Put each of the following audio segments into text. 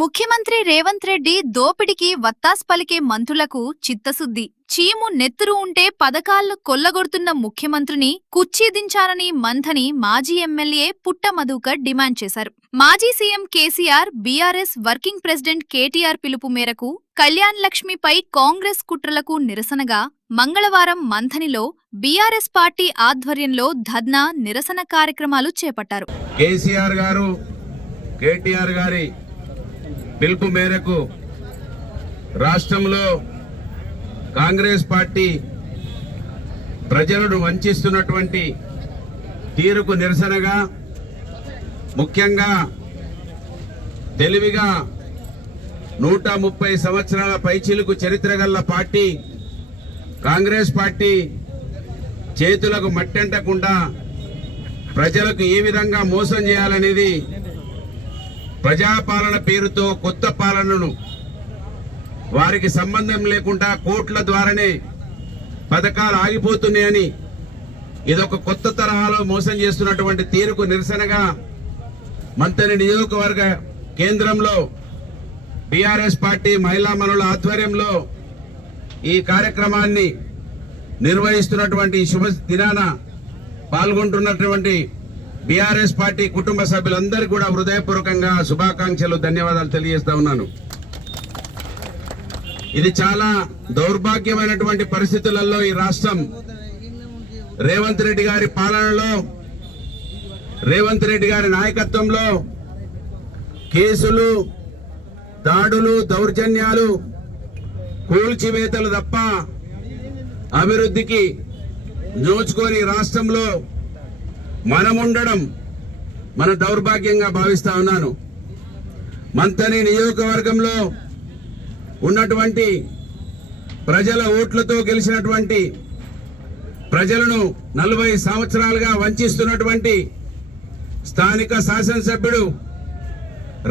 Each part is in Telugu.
ముఖ్యమంత్రి రేవంత్ రెడ్డి దోపిడికి వత్తాస్ పలికే మంత్రులకు చిత్తశుద్ధి. చీము నెత్తురు ఉంటే పథకాలను కొల్లగొడుతున్న ముఖ్యమంత్రిని కుర్చీదించాలని మంథని మాజీ ఎమ్మెల్యే పుట్ట మధుకర్ డిమాండ్ చేశారు. మాజీ CM KCR, BRS working president KTR పిలుపు మేరకు కళ్యాణ్ లక్ష్మిపై కాంగ్రెస్ కుట్రలకు నిరసనగా మంగళవారం మంథనిలో బీఆర్ఎస్ పార్టీ ఆధ్వర్యంలో ధర్నా, నిరసన కార్యక్రమాలు చేపట్టారు. కేసీఆర్ గారు, కేటీఆర్ గారి పిలుపు మేరకు రాష్ట్రంలో కాంగ్రెస్ పార్టీ ప్రజలను వంచిస్తున్నటువంటి తీరుకు నిరసనగా, ముఖ్యంగా తెలివిగా 130 సంవత్సరాల పైచిలుకు చరిత్ర గల పార్టీ కాంగ్రెస్ పార్టీ చేతులకు మట్టంటకుండా ప్రజలకు ఏ విధంగా మోసం చేయాలనేది, ప్రజాపాలన పేరుతో కొత్త పాలనను వారికి సంబంధం లేకుండా కోట్ల ద్వారానే పథకాలు ఆగిపోతున్నాయని ఇదొక కొత్త తరహాలో మోసం చేస్తున్నటువంటి తీరుకు నిరసనగా మంథని నియోజకవర్గ కేంద్రంలో బీఆర్ఎస్ పార్టీ మహిళా మనుల ఆధ్వర్యంలో ఈ కార్యక్రమాన్ని నిర్వహిస్తున్నటువంటి శుభ దినాన పాల్గొంటున్నటువంటి బీఆర్ఎస్ పార్టీ కుటుంబ సభ్యులందరికీ కూడా హృదయపూర్వకంగా శుభాకాంక్షలు, ధన్యవాదాలు తెలియజేస్తా ఉన్నాను. ఇది చాలా దౌర్భాగ్యమైనటువంటి పరిస్థితులలో ఈ రాష్ట్రం రేవంత్ రెడ్డి గారి పాలనలో, రేవంత్ రెడ్డి గారి నాయకత్వంలో కేసులు, దాడులు, దౌర్జన్యాలు, కూల్చివేతలు తప్ప అభివృద్ధికి నోచుకొని రాష్ట్రంలో మనముండడం మన దౌర్భాగ్యంగా భావిస్తా ఉన్నాను. మంథని నియోజకవర్గంలో ఉన్నటువంటి ప్రజల ఓట్లతో గెలిచినటువంటి, ప్రజలను 40 సంవత్సరాలుగా వంచిస్తున్నటువంటి స్థానిక శాసనసభ్యుడు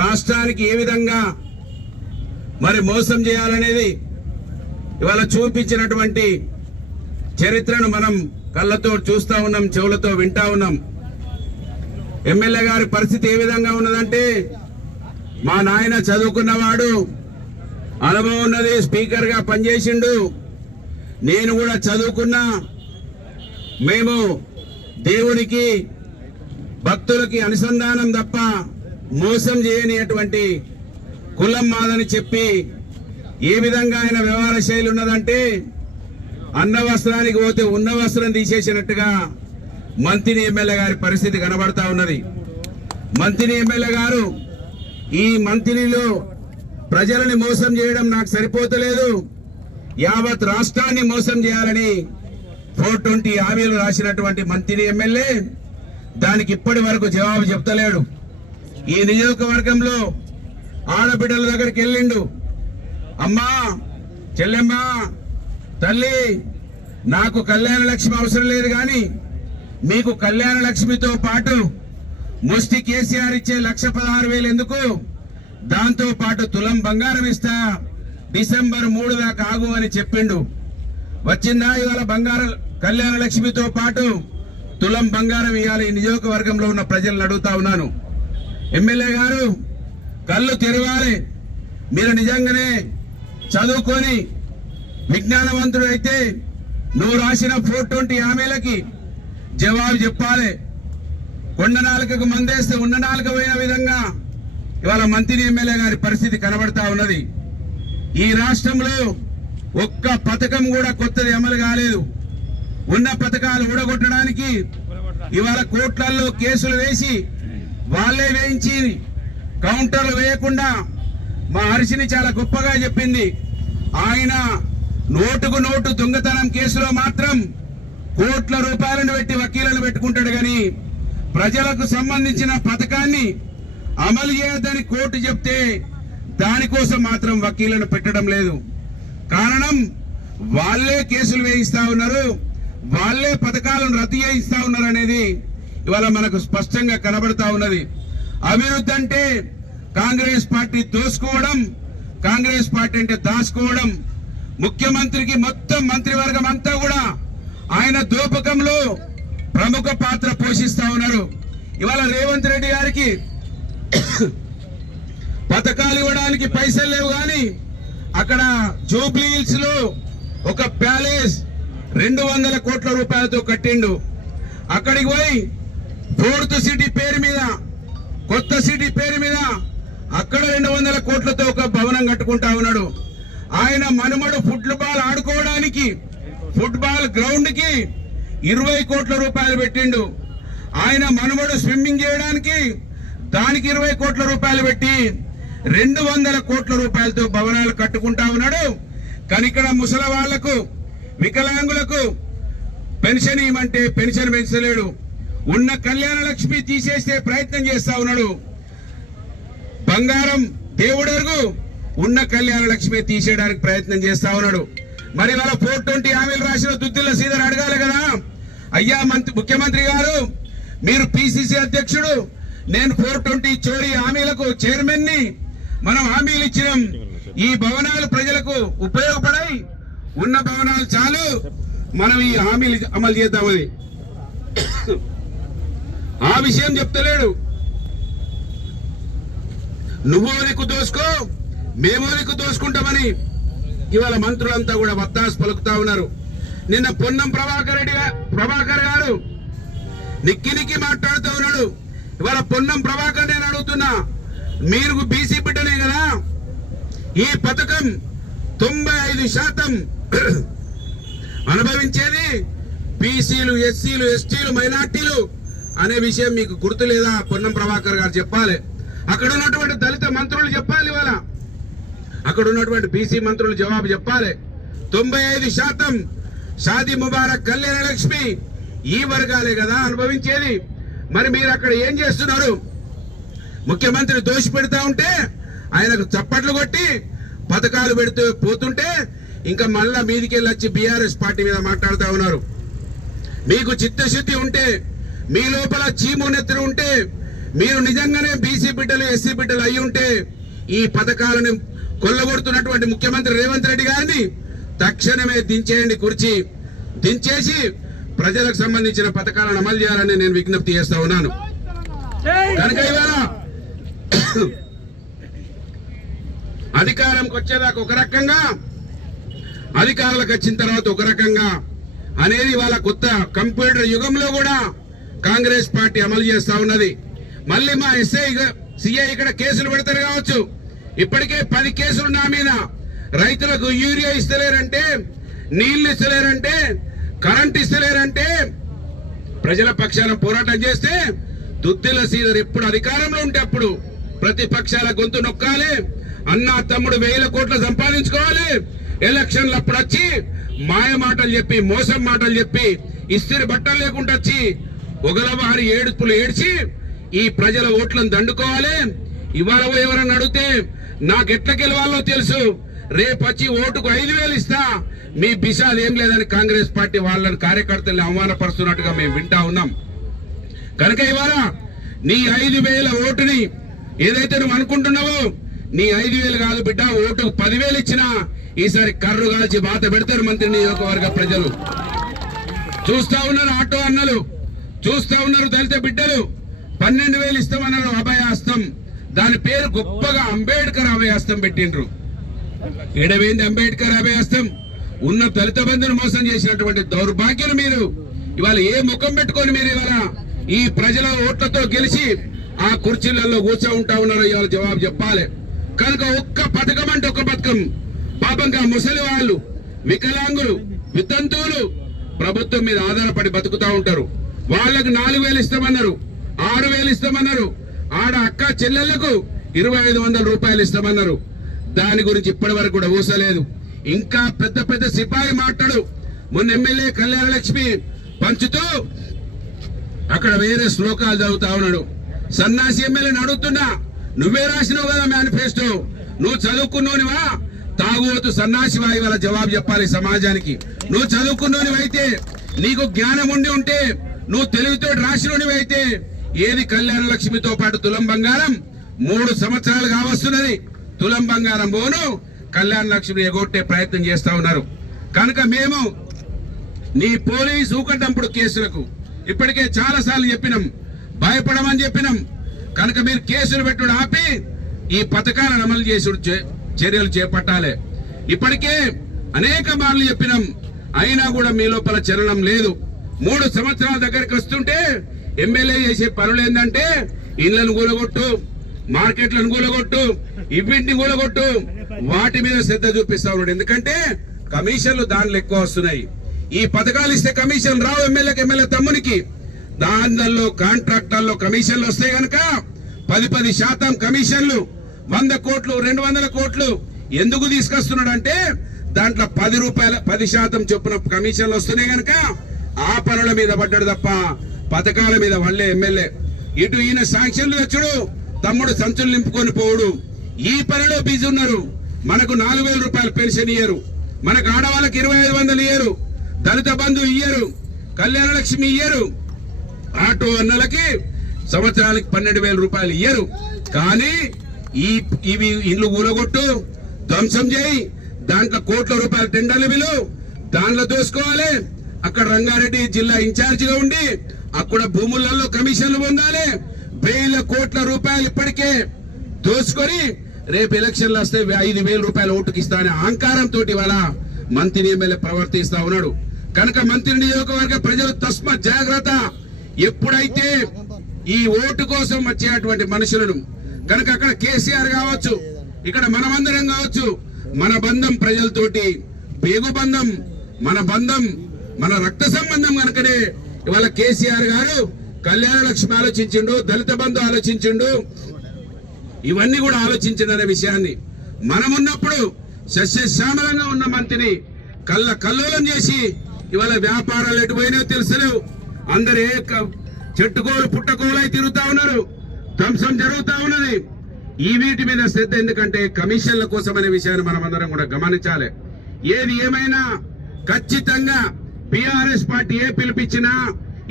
రాష్ట్రానికి ఏ విధంగా మరి మోసం చేయాలనేది ఇవాళ చూపించినటువంటి చరిత్రను మనం కళ్ళతో చూస్తా ఉన్నాం, చెవులతో వింటా ఉన్నాం. ఎమ్మెల్యే గారి పరిస్థితి ఏ విధంగా ఉన్నదంటే, మా నాయన చదువుకున్నవాడు, అనుభవం ఉన్నది, స్పీకర్ గా పనిచేసిండు, నేను కూడా చదువుకున్నా, మేము దేవునికి భక్తులకి అనుసంధానం తప్ప మోసం చేయనిటువంటి కులం మాదని చెప్పి ఏ విధంగా ఆయన వ్యవహార శైలి ఉన్నదంటే, అన్న వస్త్రానికి పోతే ఉన్న వస్త్రం తీసేసినట్టుగా మంథని ఎమ్మెల్యే గారి పరిస్థితి కనబడతా ఉన్నది. మంథని ఎమ్మెల్యే గారు ఈ మంథనిలో ప్రజలని మోసం చేయడం నాకు సరిపోతలేదు, యావత్ రాష్ట్రాన్ని మోసం చేయాలని 420 హామీలు రాసినటువంటి మంథని ఎమ్మెల్యే దానికి ఇప్పటి వరకు జవాబు చెప్తలేడు. ఈ నియోజకవర్గంలో ఆడబిడ్డల దగ్గరికి వెళ్ళిండు, అమ్మా, చెల్లెమ్మా, తల్లి, నాకు కళ్యాణ లక్ష్మి అవసరం లేదు, కానీ మీకు కళ్యాణ లక్ష్మితో పాటు ముష్టి కేసీఆర్ ఇచ్చే 1,16,000 ఎందుకు, దాంతో పాటు తులం బంగారం ఇస్తా, డిసెంబర్ 3 దాకా ఆగు అని చెప్పిండు. వచ్చిందా ఇవాళ బంగారం? కళ్యాణ లక్ష్మితో పాటు తులం బంగారం ఇవ్వాలి. ఈ నియోజకవర్గంలో ఉన్న ప్రజలను అడుగుతా ఉన్నాను. ఎమ్మెల్యే గారు కళ్ళు తెరవాలి. మీరు నిజంగానే చదువుకొని విజ్ఞానవంతుడు అయితే నువ్వు రాసిన 420 హామీలకి జవాబు చెప్పాలి. కొండ నాలుకకు మందేస్తే ఉన్న నాలుక పోయిన విధంగా ఇవాళ మంథని ఎమ్మెల్యే గారి పరిస్థితి కనబడతా ఉన్నది. ఈ రాష్ట్రంలో ఒక్క పథకం కూడా కొత్తది అమలు కాలేదు. ఉన్న పథకాలు ఊడగొట్టడానికి ఇవాళ కోట్లల్లో కేసులు వేసి వాళ్లే వేయించి కౌంటర్లు వేయకుండా మా హర్షిని చాలా గొప్పగా చెప్పింది. ఆయన నోటుకు నోటు దొంగతనం కేసులో మాత్రం కోట్ల రూపాయలను పెట్టి వకీలను పెట్టుకుంటాడు, కానీ ప్రజలకు సంబంధించిన పథకాన్ని అమలు చేయొద్దని కోర్టు చెప్తే దానికోసం మాత్రం వకీలను పెట్టడం లేదు. కారణం వాళ్లే కేసులు వేయిస్తా ఉన్నారు, వాళ్లే పథకాలను రద్దు చేయిస్తా ఉన్నారు అనేది ఇవాళ మనకు స్పష్టంగా కనబడతా ఉన్నది. అభివృద్ధి అంటే కాంగ్రెస్ పార్టీ దోసుకోవడం, కాంగ్రెస్ పార్టీ అంటే దాచుకోవడం. ముఖ్యమంత్రికి మొత్తం మంత్రివర్గం అంతా కూడా ఆయన దోపకంలో ప్రముఖ పాత్ర పోషిస్తా ఉన్నారు. ఇవాళ రేవంత్ రెడ్డి గారికి పథకాలు ఇవ్వడానికి పైసలు లేవు కానీ అక్కడ జూబ్లీ హిల్స్ లో ఒక ప్యాలెస్ 200 కోట్ల రూపాయలతో కట్టిండు. అక్కడికి పోయి 4th సిటీ పేరు మీద, కొత్త సిటీ పేరు మీద అక్కడ 200 కోట్లతో ఒక భవనం కట్టుకుంటా ఉన్నాడు. ఆయన మనుమడు ఫుట్బాల్ ఆడుకోవడానికి ఫుట్బాల్ గ్రౌండ్ కి 20 కోట్ల రూపాయలు పెట్టిండు. ఆయన మనుమడు స్విమ్మింగ్ చేయడానికి దానికి 20 కోట్ల రూపాయలు పెట్టి 200 కోట్ల రూపాయలతో భవనాలు కట్టుకుంటా ఉన్నాడు. కానీ ఇక్కడ ముసలి వాళ్లకు, వికలాంగులకు పెన్షన్ ఇవ్వమంటే పెన్షన్ పెంచలేడు. ఉన్న కళ్యాణ లక్ష్మి తీసేసే ప్రయత్నం చేస్తా ఉన్నాడు. బంగారం దేవుడెరుగు, ఉన్న కళ్యాణ లక్ష్మి తీసేయడానికి ప్రయత్నం చేస్తా ఉన్నాడు. మరి వాళ్ళ 420 హామీలు రాసిన దుద్దిల్ల శ్రీధర్ అడగాలి కదా, అయ్యా ముఖ్యమంత్రి గారు, మీరు పిసిసి అధ్యక్షుడు, నేను 420 చోరీ హామీలకు చైర్మన్ ని, మనం హామీలు ఇచ్చినాం, ఈ భవనాలు ప్రజలకు ఉపయోగపడాయి, ఉన్న భవనాలు చాలు, మనం ఈ హామీలు అమలు చేద్దామని ఆ విషయం చెప్తలేడు. నువ్వో దిక్కు దోసుకో, మేమో దిక్కు దోసుకుంటామని ఇవాళ మంత్రులంతా కూడా వత్తాసు పలుకుతా ఉన్నారు. నిన్న పొన్నం ప్రభాకర్ గారు నిక్కి మాట్లాడుతూ ఉన్నాడు. ఇవాళ పొన్నం ప్రభాకర్ నేను అడుగుతున్నా, మీరు బీసీ బిడ్డనే కదా, ఈ పథకం 95% అనుభవించేది బీసీలు, ఎస్సీలు, ఎస్టీలు, మైనార్టీలు అనే విషయం మీకు గుర్తు లేదా? పొన్నం ప్రభాకర్ గారు చెప్పాలి. అక్కడ ఉన్నటువంటి దళిత మంత్రులు చెప్పాలి, ఇవాళ అక్కడ ఉన్నటువంటి బీసీ మంత్రులు జవాబు చెప్పాలి. 95% షాదీ ముబారక్, కళ్యాణ లక్ష్మి ఈ వర్గాలే కదా అనుభవించేది. మరి మీరు అక్కడ ఏం చేస్తున్నారు? ముఖ్యమంత్రి దోషి పెడతా ఉంటే ఆయనకు చప్పట్లు కొట్టి పథకాలు పెడుతూ పోతుంటే ఇంకా మళ్ళా మీదికెళ్ళి వచ్చి బీఆర్ఎస్ పార్టీ మీద మాట్లాడుతూ ఉన్నారు. మీకు చిత్తశుద్ధి ఉంటే, మీ లోపల చీము నెత్తురు ఉంటే, మీరు నిజంగానే బీసీ బిడ్డలు, ఎస్సీ బిడ్డలు అయి ఉంటే ఈ పథకాలను కొల్లగొడుతున్నటువంటి ముఖ్యమంత్రి రేవంత్ రెడ్డి గారిని తక్షణమే దించేయండి, కుర్చీ దించేసి ప్రజలకు సంబంధించిన పథకాలను అమలు చేయాలని నేను విజ్ఞప్తి చేస్తా ఉన్నాను. కనుక ఇవాళ అధికారంకి వచ్చేదాకా ఒక రకంగా, అధికారులకు వచ్చిన తర్వాత ఒక రకంగా అనేది వాళ్ళ కొత్త కంప్యూటర్ యుగంలో కూడా కాంగ్రెస్ పార్టీ అమలు చేస్తా ఉన్నది. మళ్ళీ మా సిఐ ఇక్కడ కేసులు పెడతారు కావచ్చు. ఇప్పటికే 10 కేసులు నా మీద. రైతులకు యూరియా ఇస్తలేరంటే, నీళ్లు ఇస్తలేరంటే, కరెంట్ ఇస్తలేరంటే ప్రజల పక్షాన పోరాటం చేస్తే దుద్దిల్ల శ్రీధర్ ఎప్పుడు అధికారంలో ఉంటే అప్పుడు ప్రతిపక్షాల గొంతు నొక్కాలి, అన్నా తమ్ముడు 1000 కోట్లు సంపాదించుకోవాలి, ఎలక్షన్లు అప్పుడు వచ్చి మాయ మాటలు చెప్పి, మోసం మాటలు చెప్పి, ఇస్తిరి బట్టలు లేకుండా వచ్చి ఒగలవారి ఏడుపులు ఏడ్చి ఈ ప్రజల ఓట్లను దండుకోవాలి. ఇవాళ ఎవరన్నా అడిగితే నాకెట్లా గెలవాలో తెలుసు, రేపు వచ్చి ఓటుకు 5,000 ఇస్తా, మీ బిషాది ఏం లేదని కాంగ్రెస్ పార్టీ వాళ్ళని కార్యకర్తల్ని అవమానపరుస్తున్నట్టుగా మేము వింటా ఉన్నాం. కనుక ఇవాళ నీ 5,000 ఓటుని ఏదైతే నువ్వు అనుకుంటున్నావో, నీ 5,000 కాదు బిడ్డ, ఓటుకు 10,000 ఇచ్చినా ఈసారి కర్రు కాల్చి బాత పెడతారు మంత్రి నియోజకవర్గ ప్రజలు. చూస్తా ఉన్నారు ఆటో అన్నలు, చూస్తా ఉన్నారు దళిత బిడ్డలు. 12,000 ఇస్తామన్నారు అభయాస్తం, దాని పేరు గొప్పగా అంబేద్కర్ అభయాస్తం పెట్టిండ్రు. ఏడవేంది అంబేద్కర్ అభయాస్తం? ఉన్న దళిత బంధును మోసం చేసినటువంటి దౌర్భాగ్యం మీరు ఇవాళ ఏ ముఖం పెట్టుకొని మీరు ఇవాళ ఈ ప్రజల ఓట్లతో గెలిచి ఆ కుర్చీలలో కూర్చో ఉంటా ఉన్నారో ఇవాళ జవాబు చెప్పాలి. కనుక ఒక్క పథకం అంటే ఒక్క పథకం, పాపంగా ముసలి వాళ్ళు, వికలాంగులు, వితంతువులు ప్రభుత్వం మీద ఆధారపడి బతుకుతా ఉంటారు. వాళ్ళకు 4,000 ఇస్తామన్నారు, 6,000 ఇస్తామన్నారు, ఆడ అక్క చెల్లెళ్లకు 2,500 రూపాయలు ఇస్తామన్నారు. దాని గురించి ఇప్పటి వరకు కూడా ఊసలేదు. ఇంకా పెద్ద పెద్ద సిపాయి మాట్లాడు. మొన్న ఎమ్మెల్యే కళ్యాణ లక్ష్మి పంచుతూ అక్కడ వేరే శ్లోకాలు చదువుతా ఉన్నాడు. సన్నాసి ఎమ్మెల్యేని అడుగుతున్నా, నువ్వే రాసినావు కదా మేనిఫెస్టో, నువ్వు చదువుకున్నోనివా తాగుబోతు సన్నాసివా? ఇవాళ జవాబు చెప్పాలి సమాజానికి. నువ్వు చదువుకున్నోనివైతే, నీకు జ్ఞానం ఉండి ఉంటే, నువ్వు తెలివితో రాసినోనివైతే ఏది కళ్యాణ లక్ష్మితో పాటు తులం బంగారం 3 సంవత్సరాలు కావస్తున్నది. తులం బంగారం పోను కళ్యాణ లక్ష్మిని ఎగొట్టే ప్రయత్నం చేస్తా ఉన్నారు. కనుక మేము నీ పోలీసు ఊకటంపుడు కేసులకు ఇప్పటికే చాలా సార్లు చెప్పినాం, భయపడమని చెప్పినాం. కనుక మీరు కేసులు పెట్టుడు ఆపి ఈ పథకాలను అమలు చేసి చర్యలు చేపట్టాలి. ఇప్పటికే అనేక మార్లు చెప్పినాం, అయినా కూడా మీ లోపల చలనం లేదు. 3 సంవత్సరాల దగ్గరికి వస్తుంటే ఎమ్మెల్యే చేసే పనులు ఏంటంటే ఇళ్లను కూలగొట్టు, మార్కెట్లను కూలగొట్టు, ఇవింటిని కూలగొట్టు, వాటి మీద శ్రద్ధ చూపిస్తా ఉన్నాడు. ఎందుకంటే కమిషన్లు దానిలో ఎక్కువ వస్తున్నాయి. ఈ పథకాలు ఇస్తే కమిషన్ రావు ఎమ్మెల్యే తమ్మునికి. దానిలో కాంట్రాక్టర్లో కమిషన్లు వస్తాయి గనక 10% కమిషన్లు, 100 కోట్లు 200 కోట్లు ఎందుకు తీసుకొస్తున్నాడు అంటే దాంట్లో 10 రూపాయల 10% చొప్పున కమిషన్లు వస్తున్నాయి గనక ఆ పనుల మీద పడ్డాడు తప్ప పథకాల మీద వల్లే ఎమ్మెల్యే. ఇటు ఈయన శాంక్షన్లు తెచ్చుడు, తమ్ముడు సంచులు నింపుకొని పోవుడు, ఈ పనిలో బిజీ ఉన్నారు. మనకు 4000 రూపాయలు పెన్షన్ ఇయ్యరు, మనకు ఆడవాళ్ళకి 2500 ఇయ్యరు, దళిత బంధు ఇయ్యరు, కళ్యాణ లక్ష్మి ఇయ్యరు, ఆటో అన్నలకి సంవత్సరానికి 12,000 రూపాయలు ఇయ్యరు. కానీ ఇవి ఇల్లు కూలగొట్టు, ధ్వంసం చేయి, దాంట్లో కోట్ల రూపాయల టెండర్లు విలు, దాంట్లో దోసుకోవాలి. అక్కడ రంగారెడ్డి జిల్లా ఇన్ఛార్జిగా ఉండి అక్కడ భూములలో కమిషన్లు పొందాలి. 1000 కోట్ల రూపాయలు ఇప్పటికే దోసుకొని రేపు ఎలక్షన్లు వస్తే 5,000 రూపాయల ఓటుకి ఇస్తా అనే అహంకారంతో వాళ్ళ మంత్రి ఎమ్మెల్యే ప్రవర్తిస్తా ఉన్నాడు. కనుక మంత్రి నియోజకవర్గ ప్రజలు తస్మత్ జాగ్రత్త. ఎప్పుడైతే ఈ ఓటు కోసం వచ్చేటువంటి మనుషులను కనుక అక్కడ కేసీఆర్ కావచ్చు, ఇక్కడ మనమందరం కావచ్చు, మన బంధం ప్రజలతోటి పేగు బంధం, మన బంధం మన రక్త సంబంధం కనుకనే ఇవాళ కేసీఆర్ గారు కళ్యాణ లక్ష్మి ఆలోచించిండు, దళిత బంధు ఆలోచించిండు, ఇవన్నీ కూడా ఆలోచించిందనే విషయాన్ని మనమున్నప్పుడు సస్యశ్యామలంగా ఉన్న మంత్రిని కల్లోలం చేసి ఇవాళ వ్యాపారాలు ఎటు పోయినాయో తెలుసలేవు. అందరు చెట్టుకోలు పుట్టకోలై తిరుగుతా ఉన్నారు, ధ్వంసం జరుగుతా ఉన్నది. ఈ వీటి మీద శ్రద్ధ, ఎందుకంటే కమిషన్ల కోసం అనే విషయాన్ని మనం అందరం కూడా గమనించాలి. ఏది ఏమైనా ఖచ్చితంగా బీఆర్ఎస్ పార్టీ ఏ పిలిపించినా,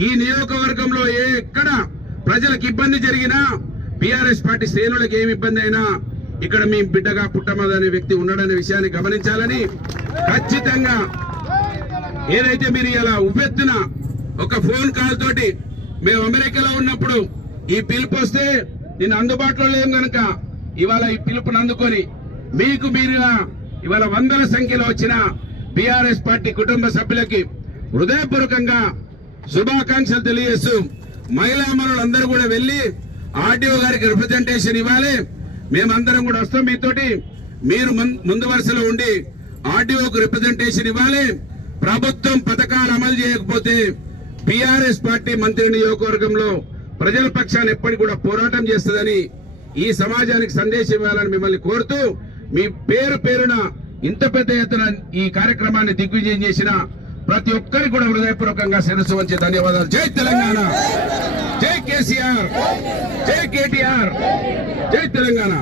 ఈ నియోజకవర్గంలో ఎక్కడ ప్రజలకు ఇబ్బంది జరిగినా, బీఆర్ఎస్ పార్టీ శ్రేణులకు ఏమి ఇబ్బంది అయినా ఇక్కడ మీ బిడ్డగా పుట్టమదనే వ్యక్తి ఉన్నాడనే విషయాన్ని గమనించాలని, ఖచ్చితంగా ఏదైతే మీరు ఇలా ఉపెత్తున ఒక ఫోన్ కాల్ తోటి మేము అమెరికాలో ఉన్నప్పుడు ఈ పిలుపు వస్తే నేను అందుబాటులో లేం గనక ఇవాళ ఈ పిలుపుని అందుకొని మీకు మీరుగా ఇవాళ 100ల సంఖ్యలో వచ్చిన బీఆర్ఎస్ పార్టీ కుటుంబ సభ్యులకి హృదయపూర్వకంగా శుభాకాంక్షలు తెలియజేస్తూ, మహిళా మనులందరూ కూడా వెళ్లి ఆర్డీఓ గారికి రిప్రజెంటేషన్ ఇవ్వాలి. మేమందరం కూడా వస్తాం మీతోటి, మీరు ముందు వరుసలో ఉండి ఆర్డీఓకు రిప్రజెంటేషన్ ఇవ్వాలి. ప్రభుత్వం పథకాలు అమలు చేయకపోతే బీఆర్ఎస్ పార్టీ మంత్రి నియోజకవర్గంలో ప్రజల పక్షాన్ని ఎప్పటికీ కూడా పోరాటం చేస్తుందని ఈ సమాజానికి సందేశం ఇవ్వాలని మిమ్మల్ని కోరుతూ, మీ పేరున ఇంత పెద్ద ఎత్తున ఈ కార్యక్రమాన్ని దిగ్విజయం చేసిన ప్రతి ఒక్కరికి కూడా హృదయపూర్వకంగా శిరస్సు వంచి ధన్యవాదాలు. జై తెలంగాణ, జై కేసీఆర్, జై కేటీఆర్, జై తెలంగాణ.